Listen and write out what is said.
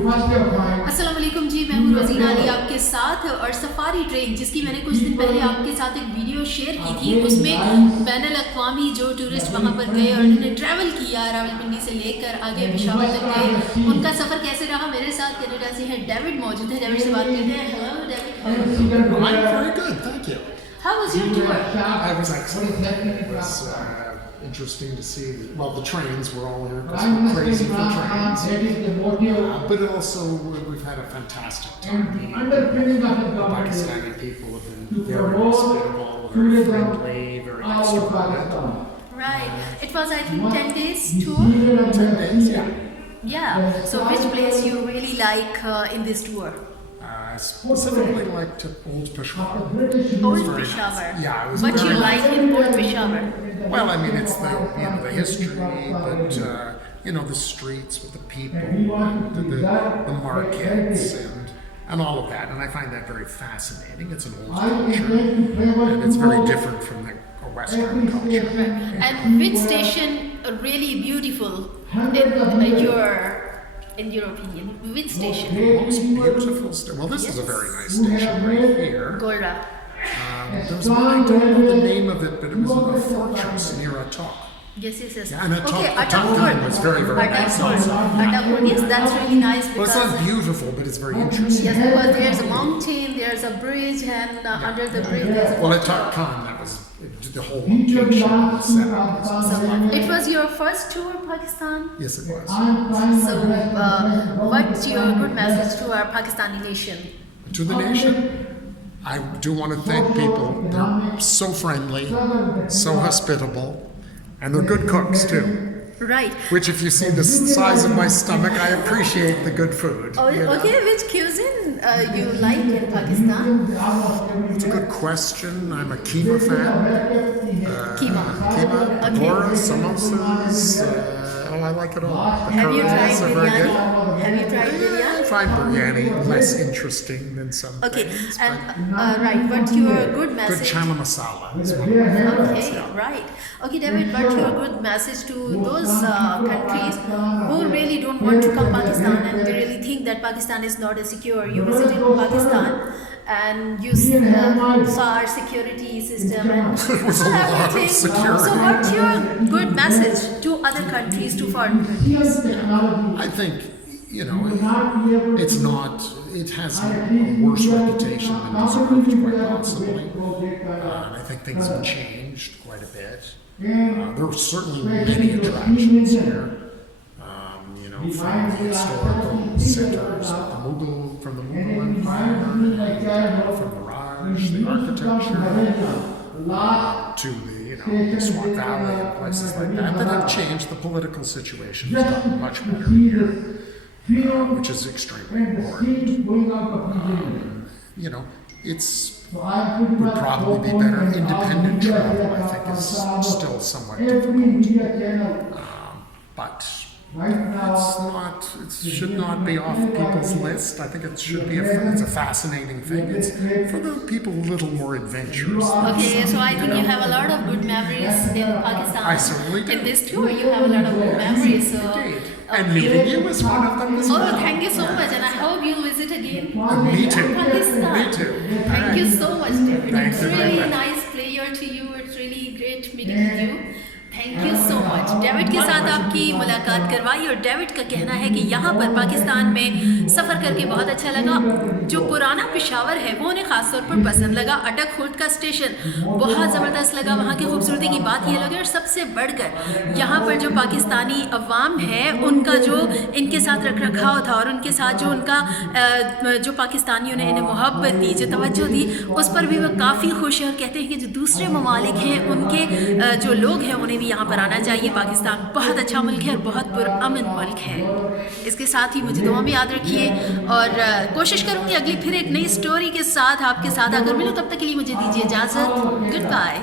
अस्सलाम वालेकुम जी, मैं हूँ रोज़ीना अली आपके साथ। और सफ़ारी ट्रेन जिसकी मैंने कुछ दिन पहले आपके साथ एक वीडियो शेयर की थी, उसमें बैनुल अक़वामी जो टूरिस्ट वहाँ पर गए और उन्होंने ट्रैवल किया रावलपिंडी से लेकर आगे पेशावर तक गए, उनका सफ़र कैसे रहा। मेरे साथ कनाडा से है डेविड मौजूद है। डेविड से बात करते हैं। Hello David. I'm very good, thank you. How was your tour? I was excellent. It was interesting to see. Well, the trains were all here because we're crazy for trains. But also, we've had a fantastic time. The Pakistani people have been very hospitable, very friendly, very extroverted. Right. It was, I think, 10 days tour. 10 days, yeah. Yeah. So which place you really like in this tour? I specifically liked Old Peshawar. Old very Peshawar. nice. Yeah, it was What very you nice. like in Old Peshawar? Well, I mean, it's the history, but the streets with the people, and the markets, and all of that. And I find that very fascinating. It's an old culture, and it's very different from the Western culture. And which station really beautiful in your opinion? Which station? The most beautiful station. Well, this is a very nice station right here. Gorda. There's one, I don't know the name of it, but it was in a fortress near Attock. Yes. Yeah, and Attock was very, very nice. Attock, yes, that's really nice Well, because it's not beautiful, but it's very interesting. yes, because there's a mountain, there's a bridge, and under the bridge there's a Well, water. Attock Khan, that was the whole location was set up. So it was your first tour Pakistan? Yes, it was. So what's your good message to our Pakistani nation? To the nation, I do want to thank people. They're so friendly, so hospitable, and they're good cooks too. Right. Which, if you see the size of my stomach, I appreciate the good food. Oh, you know. okay, which cuisine you like in Pakistan? It's a good question. I'm a keema fan. Keema. Keema, Okay. pakora, samosas. I like it all. The Have you tried curries are very biryani? good. Have you tried I biryani? find biryani less interesting than some Okay, things. and right, what's your good Good message? chana masala is one of my favorites. Okay, Yeah. right. Okay, David, what's your good message to those countries who really don't want to come Pakistan and they really think that Pakistan is not as secure? You visited Pakistan and you saw our security system and It was a lot of everything. security. So what's your good message to other countries, to foreign countries? I think, it's not, it has a worse reputation than deserved, quite possibly. And I think things have changed quite a bit. There are certainly many attractions here. From the historical centers of from the Mughal Empire, from the Raj, the architecture, to the Swat Valley and places like that have changed. The political situation has gotten much better here, which is extremely important. It's would probably be better. Independent travel, I think, is still somewhat difficult. But it should not be off people's list. I think it should be it's a fascinating thing. It's for the people a little more adventurous. Okay, so I think you have a lot of good memories in Pakistan. I certainly do. In this tour, you have a lot of good memories. So, Indeed. And meeting you is one of them as well. Oh, thank you so much, and I hope you'll visit again. Me too. Pakistan. Me too. Thank you so much, David. Thank It's you very really much. nice pleasure to you. It's really great meeting with you. Thank you so much. David के साथ आपकी मुलाकात करवाई और David का कहना है कि यहाँ पर पाकिस्तान में सफ़र करके बहुत अच्छा लगा। जो पुराना पेशावर है वो उन्हें ख़ास तौर पर पसंद लगा। अटक खुर्द का स्टेशन बहुत ज़बरदस्त लगा। वहाँ की खूबसूरती की बात ये लगी और सबसे बढ़कर यहाँ पर जो पाकिस्तानी अवाम है उनका जो इनके साथ रख रखाव था और उनके साथ जो उनका जो पाकिस्तानियों ने इन्हें मोहब्बत दी, जो तवज्जो दी, उस पर भी वो काफ़ी खुश है और कहते हैं कि जो दूसरे ममालिक हैं उनके जो लोग हैं उन्हें भी यहाँ पर आना चाहिए। पाकिस्तान बहुत अच्छा मुल्क है और बहुत पुरअमन मुल्क है। इसके साथ ही मुझे दुआ में याद रखिए और कोशिश करूँगी अगली फिर एक नई स्टोरी के साथ आपके साथ अगर मिलूँ। तब तक के लिए मुझे दीजिए इजाज़त। Good bye.